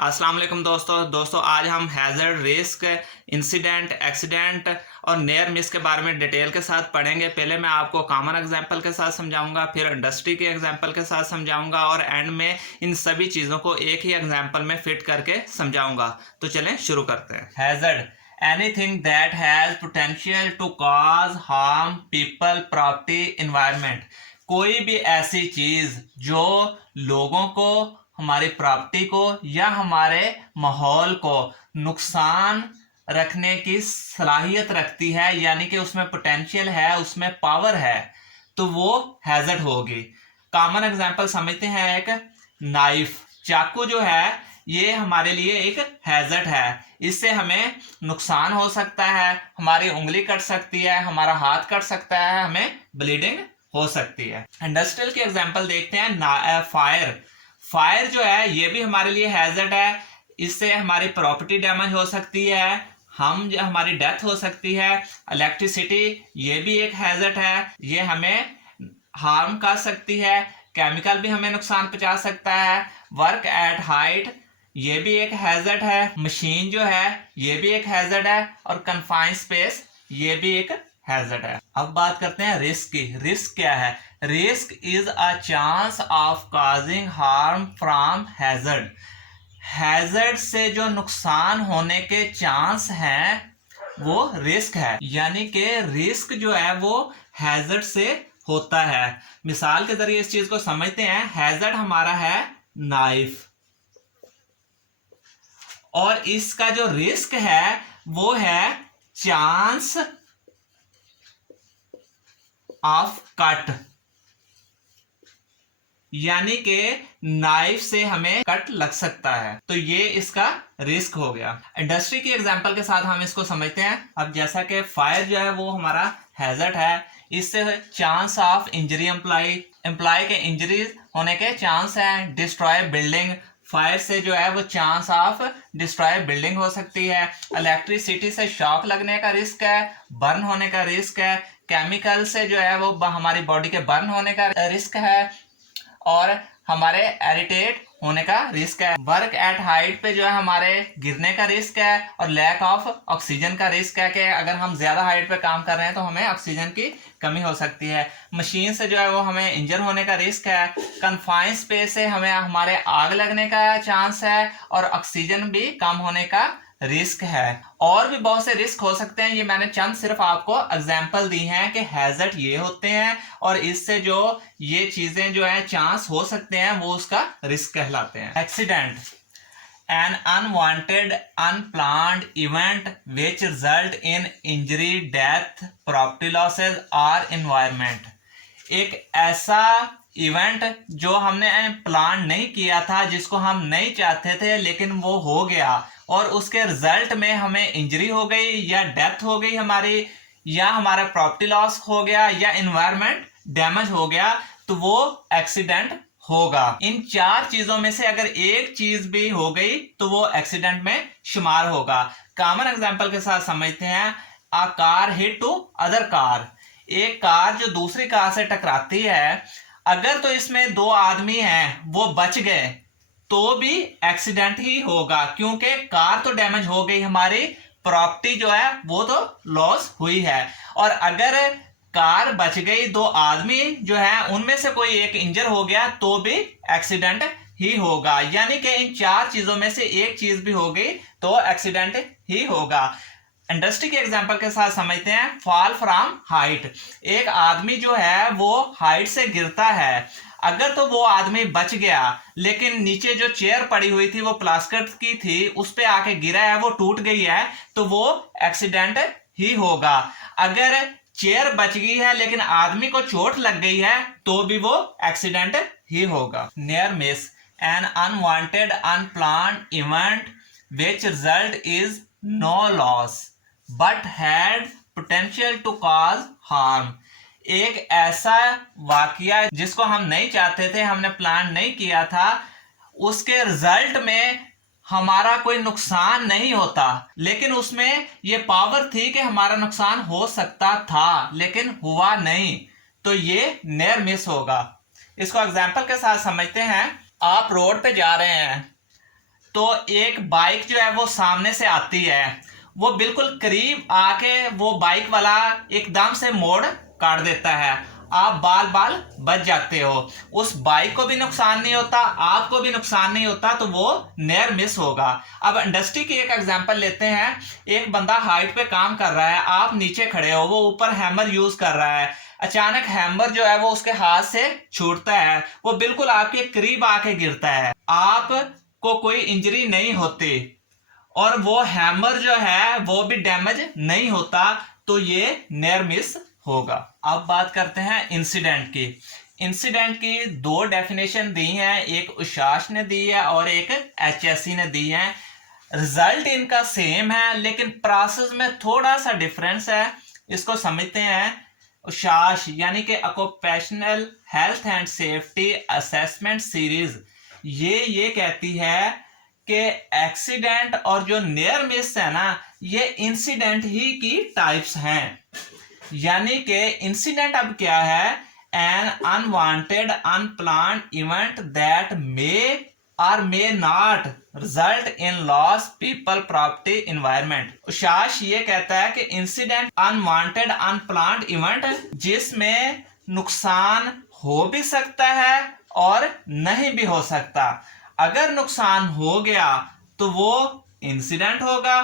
अस्सलाम वालेकुम दोस्तों आज हम हैज़र्ड, रिस्क, इंसिडेंट, एक्सीडेंट और नियर मिस के बारे में डिटेल के साथ पढ़ेंगे। पहले मैं आपको कॉमन एग्जांपल के साथ समझाऊंगा, फिर इंडस्ट्री के एग्जांपल के साथ समझाऊंगा और एंड में इन सभी चीज़ों को एक ही एग्जांपल में फिट करके समझाऊंगा। तो चलें शुरू करते हैं। Hazard, anything that has potential to cause harm people, property, environment. कोई भी ऐसी चीज़ जो लोगों को, हमारी प्रॉपर्टी को या हमारे माहौल को नुकसान रखने की सलाहियत रखती है, यानी कि उसमें पोटेंशियल है, उसमें पावर है, तो वो हैजर्ड होगी। कॉमन एग्जांपल समझते हैं। एक नाइफ, चाकू जो है ये हमारे लिए एक हैजर्ड है। इससे हमें नुकसान हो सकता है, हमारी उंगली कट सकती है, हमारा हाथ कट सकता है, हमें ब्लीडिंग हो सकती है। इंडस्ट्रियल के एग्जांपल देखते हैं। फायर जो है ये भी हमारे लिए हैजर्ड है। इससे हमारी प्रॉपर्टी डैमेज हो सकती है, हमारी डेथ हो सकती है। इलेक्ट्रिसिटी ये भी एक हैजर्ड है, ये हमें हार्म कर सकती है। केमिकल भी हमें नुकसान पहुंचा सकता है। वर्क एट हाइट ये भी एक हैजर्ड है। मशीन जो है ये भी एक हैजर्ड है। और कन्फाइंड स्पेस ये भी एक हैजर्ड है। अब बात करते हैं रिस्क की। रिस्क क्या है? Risk is a chance of causing harm from hazard. Hazard से जो नुकसान होने के चांस हैं वो रिस्क है, यानी कि रिस्क जो है वो हैजर्ड से होता है। मिसाल के जरिए इस चीज को समझते हैं। हैजर्ड हमारा है नाइफ, और इसका जो रिस्क है वो है चांस ऑफ कट, यानी कि नाइफ से हमें कट लग सकता है, तो ये इसका रिस्क हो गया। इंडस्ट्री की एग्जांपल के साथ हम इसको समझते हैं। अब जैसा कि फायर जो है वो हमारा हैजर्ड है, इससे चांस ऑफ इंजरी, एम्प्लॉय के इंजरीज होने के चांस हैं। डिस्ट्रॉय बिल्डिंग, फायर से जो है वो चांस ऑफ डिस्ट्रॉय बिल्डिंग हो सकती है। इलेक्ट्रिसिटी से शॉक लगने का रिस्क है, बर्न होने का रिस्क है। केमिकल से जो है वो हमारी बॉडी के बर्न होने का रिस्क है और हमारे इरिटेट होने का रिस्क है। वर्क एट हाइट पे जो है हमारे गिरने का रिस्क है और लैक ऑफ ऑक्सीजन का रिस्क है कि अगर हम ज्यादा हाइट पे काम कर रहे हैं तो हमें ऑक्सीजन की कमी हो सकती है। मशीन से जो है वो हमें इंजर होने का रिस्क है। कन्फाइंड स्पेस से हमें हमारे आग लगने का चांस है और ऑक्सीजन भी कम होने का रिस्क है। और भी बहुत से रिस्क हो सकते हैं, ये मैंने चंद सिर्फ आपको एग्जांपल दी हैं कि हैजर्ड ये होते हैं और इससे जो ये चीजें जो है चांस हो सकते हैं वो उसका रिस्क कहलाते हैं। Accident, an unwanted, unplanned event which result in injury, death, property losses or environment। एक ऐसा इवेंट जो हमने प्लान नहीं किया था, जिसको हम नहीं चाहते थे लेकिन वो हो गया और उसके रिजल्ट में हमें इंजरी हो गई या डेथ हो गई हमारी, या हमारा प्रॉपर्टी लॉस हो गया या एनवायरनमेंट डैमेज हो गया, तो वो एक्सीडेंट होगा। इन चार चीजों में से अगर एक चीज भी हो गई तो वो एक्सीडेंट में शुमार होगा। कॉमन एग्जांपल के साथ समझते हैं। A car hit to other car, एक कार जो दूसरी कार से टकराती है, अगर तो इसमें दो आदमी हैं वो बच गए तो भी एक्सीडेंट ही होगा, क्योंकि कार तो डैमेज हो गई, हमारी प्रॉपर्टी जो है वो तो लॉस हुई है। और अगर कार बच गई, दो आदमी जो है उनमें से कोई एक इंजर हो गया तो भी एक्सीडेंट ही होगा, यानी कि इन चार चीजों में से एक चीज भी हो गई तो एक्सीडेंट ही होगा। इंडस्ट्री के एग्जांपल के साथ समझते हैं। फॉल फ्रॉम हाइट, एक आदमी जो है वो हाइट से गिरता है, अगर तो वो आदमी बच गया लेकिन नीचे जो चेयर पड़ी हुई थी वो प्लास्टिक की थी, उस पे आके गिरा है, वो टूट गई है, तो वो एक्सीडेंट ही होगा। अगर चेयर बच गई है लेकिन आदमी को चोट लग गई है तो भी वो एक्सीडेंट ही होगा। Near miss, an unwanted, unplanned event which result is no loss but had potential to cause harm। एक ऐसा वाकया जिसको हम नहीं चाहते थे, हमने प्लान नहीं किया था, उसके रिजल्ट में हमारा कोई नुकसान नहीं होता, लेकिन उसमें ये पावर थी कि हमारा नुकसान हो सकता था लेकिन हुआ नहीं, तो ये नियर मिस होगा। इसको एग्जाम्पल के साथ समझते हैं। आप रोड पे जा रहे हैं, तो एक बाइक जो है वो सामने से आती है, वो बिल्कुल करीब आके वो बाइक वाला एकदम से मोड़ काट देता है, आप बाल बाल बच जाते हो, उस बाइक को भी नुकसान नहीं होता, आपको भी नुकसान नहीं होता, तो वो नियर मिस होगा। अब इंडस्ट्री की एक एग्जांपल लेते हैं। एक बंदा हाइट पे काम कर रहा है, आप नीचे खड़े हो, वो ऊपर हैमर यूज कर रहा है, अचानक हैमर जो है वो उसके हाथ से छूटता है, वो बिल्कुल आपके करीब आके गिरता है, आपको कोई इंजरी नहीं होती और वो हैमर जो है वो भी डैमेज नहीं होता, तो ये नियर मिस होगा। अब बात करते हैं इंसिडेंट की। इंसिडेंट की दो डेफिनेशन दी हैं, एक उशाश ने दी है और एक एचएससी ने दी है। रिजल्ट इनका सेम है लेकिन प्रोसेस में थोड़ा सा डिफरेंस है, इसको समझते हैं। उशाश यानी कि occupational health and safety assessment series, ये कहती है कि एक्सीडेंट और जो नियर मिस है ना, ये इंसिडेंट ही की टाइप्स हैं। यानी कि इंसिडेंट अब क्या है, an unwanted unplanned event that may or may not result in loss people property environment. उशाश ये कहता है कि इंसिडेंट अनवांटेड अनप्लान्ड इवेंट जिसमें नुकसान हो भी सकता है और नहीं भी हो सकता। अगर नुकसान हो गया तो वो इंसिडेंट होगा,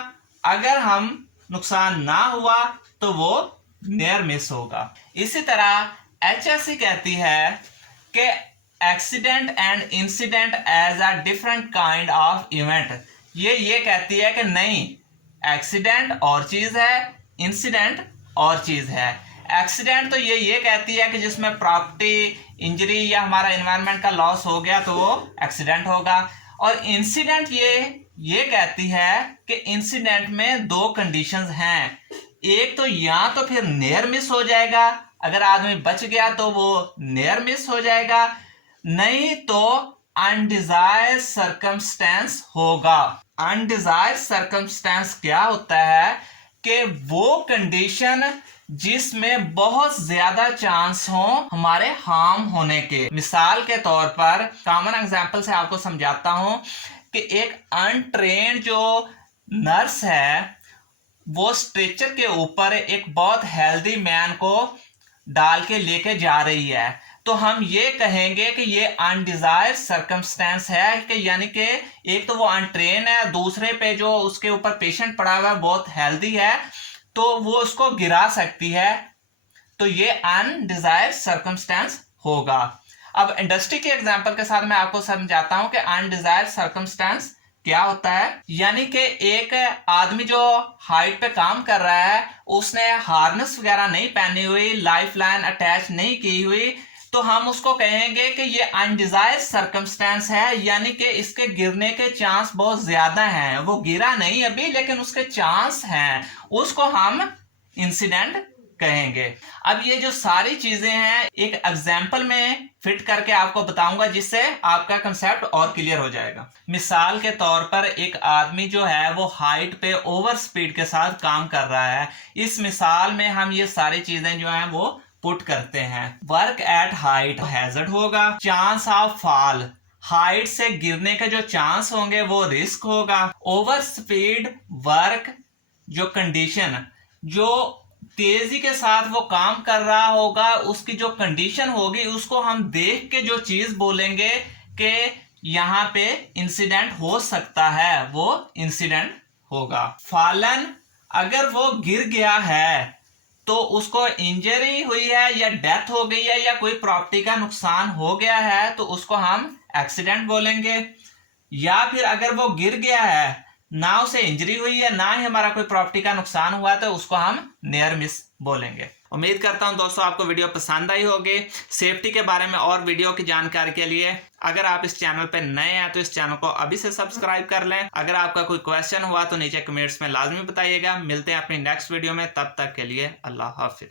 अगर हम नुकसान ना हुआ तो वो नियर मिस होगा। इसी तरह एचएससी कहती है कि accident and incident as a different kind of event. ये कहती है कि नहीं, एक्सीडेंट और चीज है, इंसिडेंट और चीज है। एक्सीडेंट तो ये कहती है कि जिसमें प्रॉपर्टी इंजरी या हमारा एनवायरनमेंट का लॉस हो गया तो वो एक्सीडेंट होगा। और इंसिडेंट ये कहती है कि इंसिडेंट में दो कंडीशंस हैं, एक तो या तो फिर नियर मिस हो जाएगा, अगर आदमी बच गया तो वो नियर मिस हो जाएगा, नहीं तो अनडिजायर्ड सर्कमस्टेंस होगा। अनडिजायर्ड सर्कमस्टेंस क्या होता है कि वो कंडीशन जिसमें बहुत ज्यादा चांस हो हमारे हार्म होने के। मिसाल के तौर पर कॉमन एग्जांपल से आपको समझाता हूं कि एक अनट्रेन्ड जो नर्स है वो स्ट्रेचर के ऊपर एक बहुत हेल्दी मैन को डाल के लेके जा रही है, तो हम ये कहेंगे कि ये अनडिजायर्ड सर्कमस्टेंस है कि यानी कि एक तो वो अनट्रेन है, दूसरे पे जो उसके ऊपर पेशेंट पड़ा हुआ है बहुत हेल्दी है, तो वो उसको गिरा सकती है, तो ये अनडिजायर्ड सर्कमस्टेंस होगा। अब इंडस्ट्री के एग्जांपल के साथ मैं आपको समझाता हूं कि अनडिजायर्ड सर्कमस्टेंस क्या होता है। यानी कि एक आदमी जो हाइट पे काम कर रहा है, उसने हार्नेस वगैरह नहीं पहनी हुई, लाइफ लाइन अटैच नहीं की हुई, तो हम उसको कहेंगे कि ये अनडिजायर्ड सर्कमस्टेंस है, यानी कि इसके गिरने के चांस बहुत ज्यादा हैं। वो गिरा नहीं अभी लेकिन उसके चांस हैं, उसको हम इंसिडेंट कहेंगे। अब ये जो सारी चीजें हैं एक एग्जाम्पल में फिट करके आपको बताऊंगा जिससे आपका कंसेप्ट और क्लियर हो जाएगा। मिसाल के तौर पर एक आदमी जो है वो हाइट पे ओवर स्पीड के साथ काम कर रहा है। इस मिसाल में हम ये सारी चीजें जो हैं वो पुट करते हैं। वर्क एट हाइट हैजर्ड होगा, चांस ऑफ फॉल हाइट से गिरने के जो चांस होंगे वो रिस्क होगा। ओवर स्पीड वर्क जो कंडीशन, जो तेजी के साथ वो काम कर रहा होगा उसकी जो कंडीशन होगी उसको हम देख के जो चीज बोलेंगे कि यहां पे इंसिडेंट हो सकता है, वो इंसिडेंट होगा। फॉलन अगर वो गिर गया है तो उसको इंजरी हुई है या डेथ हो गई है या कोई प्रॉपर्टी का नुकसान हो गया है तो उसको हम एक्सीडेंट बोलेंगे। या फिर अगर वो गिर गया है, ना उसे इंजरी हुई है ना ही हमारा कोई प्रॉपर्टी का नुकसान हुआ तो उसको हम नियर मिस बोलेंगे। उम्मीद करता हूं दोस्तों आपको वीडियो पसंद आई होगी। सेफ्टी के बारे में और वीडियो की जानकारी के लिए अगर आप इस चैनल पर नए हैं तो इस चैनल को अभी से सब्सक्राइब कर लें। अगर आपका कोई क्वेश्चन हुआ तो नीचे कमेंट्स में लाजमी बताइएगा। मिलते हैं अपनी नेक्स्ट वीडियो में, तब तक के लिए अल्लाह हाफिज।